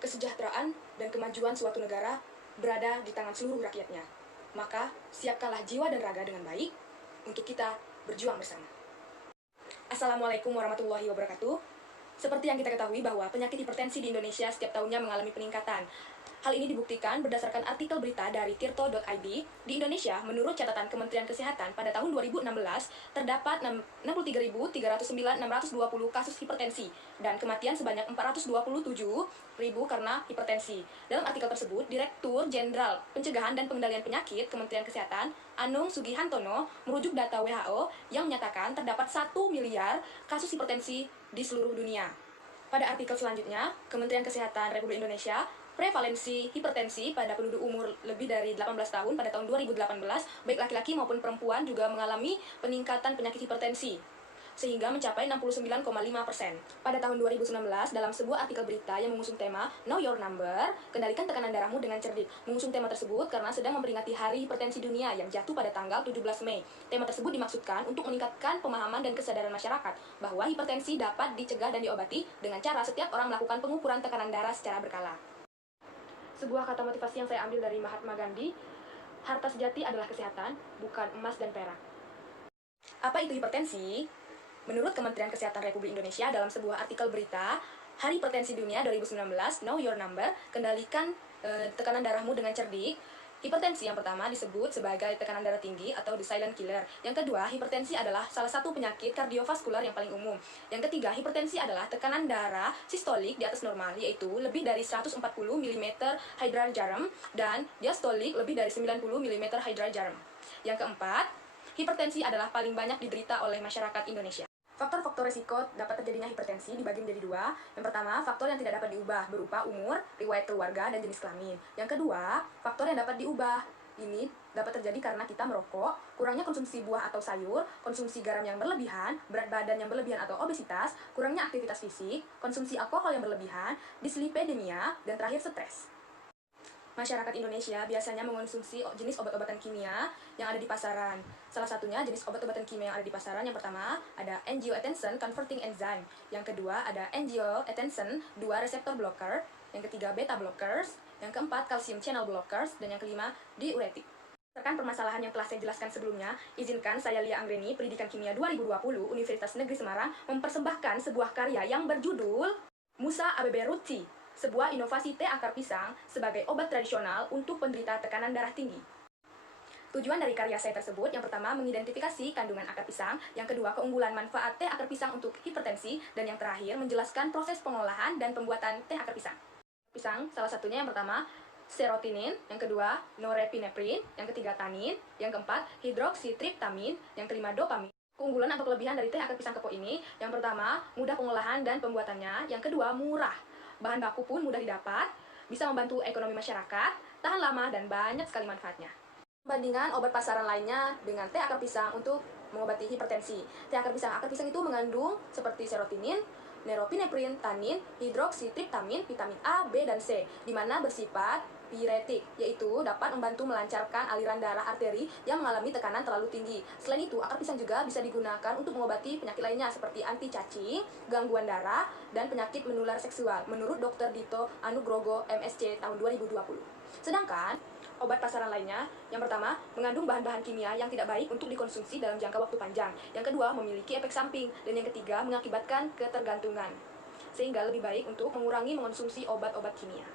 kesejahteraan dan kemajuan suatu negara berada di tangan seluruh rakyatnya. Maka, siapkanlah jiwa dan raga dengan baik untuk kita berjuang bersama. Assalamualaikum warahmatullahi wabarakatuh. Seperti yang kita ketahui bahwa penyakit hipertensi di Indonesia setiap tahunnya mengalami peningkatan. Hal ini dibuktikan berdasarkan artikel berita dari tirto.id. Di Indonesia, menurut catatan Kementerian Kesehatan, pada tahun 2016 terdapat 63.309.620 kasus hipertensi dan kematian sebanyak 427.000 karena hipertensi. Dalam artikel tersebut, Direktur Jenderal Pencegahan dan Pengendalian Penyakit Kementerian Kesehatan, Anung Sugihantono, merujuk data WHO yang menyatakan terdapat 1 miliar kasus hipertensi di seluruh dunia. Pada artikel selanjutnya, Kementerian Kesehatan Republik Indonesia, prevalensi hipertensi pada penduduk umur lebih dari 18 tahun pada tahun 2018, baik laki-laki maupun perempuan juga mengalami peningkatan penyakit hipertensi, sehingga mencapai 69,5%. Pada tahun 2019, dalam sebuah artikel berita yang mengusung tema Know Your Number, kendalikan tekanan darahmu dengan cerdik, mengusung tema tersebut karena sedang memperingati Hari Hipertensi Dunia yang jatuh pada tanggal 17 Mei. Tema tersebut dimaksudkan untuk meningkatkan pemahaman dan kesadaran masyarakat bahwa hipertensi dapat dicegah dan diobati dengan cara setiap orang melakukan pengukuran tekanan darah secara berkala. Sebuah kata motivasi yang saya ambil dari Mahatma Gandhi, harta sejati adalah kesehatan, bukan emas dan perak. Apa itu hipertensi? Menurut Kementerian Kesehatan Republik Indonesia dalam sebuah artikel berita, Hari Hipertensi Dunia 2019, Know Your Number, kendalikan tekanan darahmu dengan cerdik. Hipertensi yang pertama disebut sebagai tekanan darah tinggi atau the silent killer. Yang kedua, hipertensi adalah salah satu penyakit kardiovaskular yang paling umum. Yang ketiga, hipertensi adalah tekanan darah sistolik di atas normal, yaitu lebih dari 140 mm hydrar jarum dan diastolik lebih dari 90 mm hydrar jarum. Yang keempat, hipertensi adalah paling banyak diderita oleh masyarakat Indonesia. Faktor-faktor risiko dapat terjadinya hipertensi dibagi menjadi dua. Yang pertama, faktor yang tidak dapat diubah berupa umur, riwayat keluarga, dan jenis kelamin. Yang kedua, faktor yang dapat diubah. Ini dapat terjadi karena kita merokok, kurangnya konsumsi buah atau sayur, konsumsi garam yang berlebihan, berat badan yang berlebihan atau obesitas, kurangnya aktivitas fisik, konsumsi alkohol yang berlebihan, dislipidemia, dan terakhir stres. Masyarakat Indonesia biasanya mengonsumsi jenis obat-obatan kimia yang ada di pasaran. Salah satunya jenis obat-obatan kimia yang ada di pasaran, yang pertama ada angiotensin converting enzyme, yang kedua ada angiotensin 2 reseptor blocker, yang ketiga beta blockers, yang keempat calcium channel blockers, dan yang kelima diuretik. Berdasarkan permasalahan yang telah saya jelaskan sebelumnya, izinkan saya Lia Anggreni, Pendidikan Kimia 2020, Universitas Negeri Semarang, mempersembahkan sebuah karya yang berjudul Musa Abeberuti, sebuah inovasi teh akar pisang sebagai obat tradisional untuk penderita tekanan darah tinggi. Tujuan dari karya saya tersebut, yang pertama mengidentifikasi kandungan akar pisang, yang kedua keunggulan manfaat teh akar pisang untuk hipertensi, dan yang terakhir menjelaskan proses pengolahan dan pembuatan teh akar pisang. Pisang salah satunya yang pertama serotinin, yang kedua norepinephrine, yang ketiga tanin, yang keempat hidroksitriptamin, yang kelima dopamin. Keunggulan atau kelebihan dari teh akar pisang kepo ini, yang pertama mudah pengolahan dan pembuatannya, yang kedua murah. Bahan baku pun mudah didapat, bisa membantu ekonomi masyarakat, tahan lama, dan banyak sekali manfaatnya. Bandingan obat pasaran lainnya dengan teh akar pisang untuk mengobati hipertensi. Teh akar pisang itu mengandung seperti serotinin, neuropinephrine, tanin, hidroksitriptamin, vitamin A, B, dan C, di mana bersifat diuretik, yaitu dapat membantu melancarkan aliran darah arteri yang mengalami tekanan terlalu tinggi. Selain itu, akar pisang juga bisa digunakan untuk mengobati penyakit lainnya seperti anti cacing, gangguan darah, dan penyakit menular seksual, menurut Dr. Dito Anugrogo, MSc, tahun 2020. Sedangkan, obat pasaran lainnya, yang pertama, mengandung bahan-bahan kimia yang tidak baik untuk dikonsumsi dalam jangka waktu panjang. Yang kedua, memiliki efek samping. Dan yang ketiga, mengakibatkan ketergantungan. Sehingga lebih baik untuk mengurangi mengonsumsi obat-obat kimia.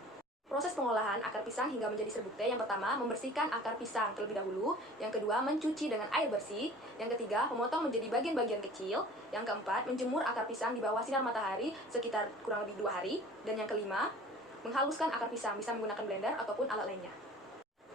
Proses pengolahan akar pisang hingga menjadi serbuk teh, yang pertama, membersihkan akar pisang terlebih dahulu. Yang kedua, mencuci dengan air bersih. Yang ketiga, memotong menjadi bagian-bagian kecil. Yang keempat, menjemur akar pisang di bawah sinar matahari sekitar kurang lebih 2 hari. Dan yang kelima, menghaluskan akar pisang, bisa menggunakan blender ataupun alat lainnya.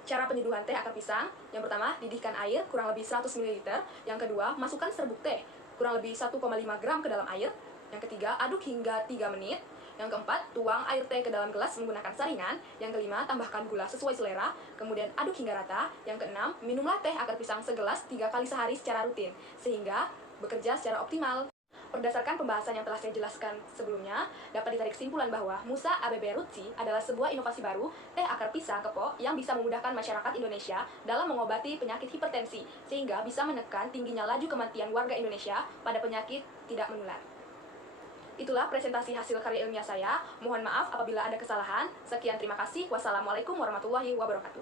Cara penyeduhan teh akar pisang, yang pertama, didihkan air kurang lebih 100 ml. Yang kedua, masukkan serbuk teh kurang lebih 1,5 gram ke dalam air. Yang ketiga, aduk hingga 3 menit. Yang keempat, tuang air teh ke dalam gelas menggunakan saringan. Yang kelima, tambahkan gula sesuai selera, kemudian aduk hingga rata. Yang keenam, minumlah teh akar pisang segelas 3 kali sehari secara rutin, sehingga bekerja secara optimal. Berdasarkan pembahasan yang telah saya jelaskan sebelumnya, dapat ditarik kesimpulan bahwa Musa Abeberuti adalah sebuah inovasi baru teh akar pisang kepo yang bisa memudahkan masyarakat Indonesia dalam mengobati penyakit hipertensi, sehingga bisa menekan tingginya laju kematian warga Indonesia pada penyakit tidak menular. Itulah presentasi hasil karya ilmiah saya. Mohon maaf apabila ada kesalahan. Sekian, terima kasih. Wassalamualaikum warahmatullahi wabarakatuh.